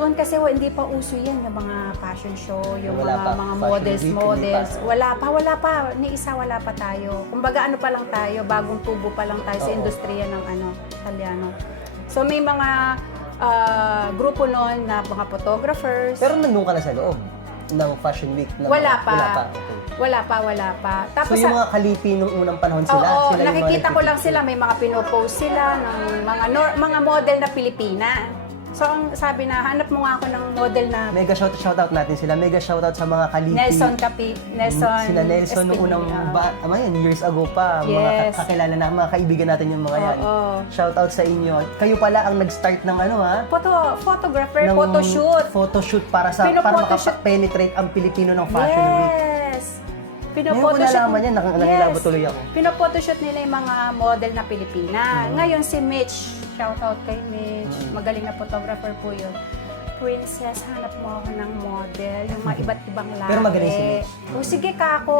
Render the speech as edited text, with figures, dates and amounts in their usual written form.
Noon kasi hindi pa uso yan, yung mga fashion show, yung Wala pa. mga Fashion week, hindi pa. Wala pa. Ni isa wala pa tayo. Kumbaga ano pa lang tayo, bagong tubo pa lang tayo sa Oo. industriya ng Italiano. So may mga grupo noon na mga photographers. Pero nandun ka na sa loob ng Fashion Week? Wala pa. Wala pa. Okay. Wala pa. So yung mga kalipi nung unang panahon sila? Oo, sila yung nakikita mga ko lang sila, may mga pinopost sila ng mga model na Pilipina. So, ang sabi na, hanap mo nga ako ng model na Mega shoutout natin sila. Mega shoutout sa mga kalipi. Nelson Sila Nelson nung unang years ago pa. Mga Yes. kakilala na, mga kaibigan natin yung mga yan. Oo. Shoutout sa inyo. Kayo pala ang nag-start ng photographer, ng photoshoot. photoshoot para makapag-penetrate ang Pilipino ng Fashion Week. Yes. Ngayon ko nalaman yan, nakilabo tuloy ako. Pinophotoshoot nila yung mga model na Pilipina. Ngayon si Mitch, shoutout kay Mitch, magaling na photographer po yun. Princess, hanap mo ako ng model, yung mga iba't ibang lahi. Pero magaling si Mitch. O sige ka ako.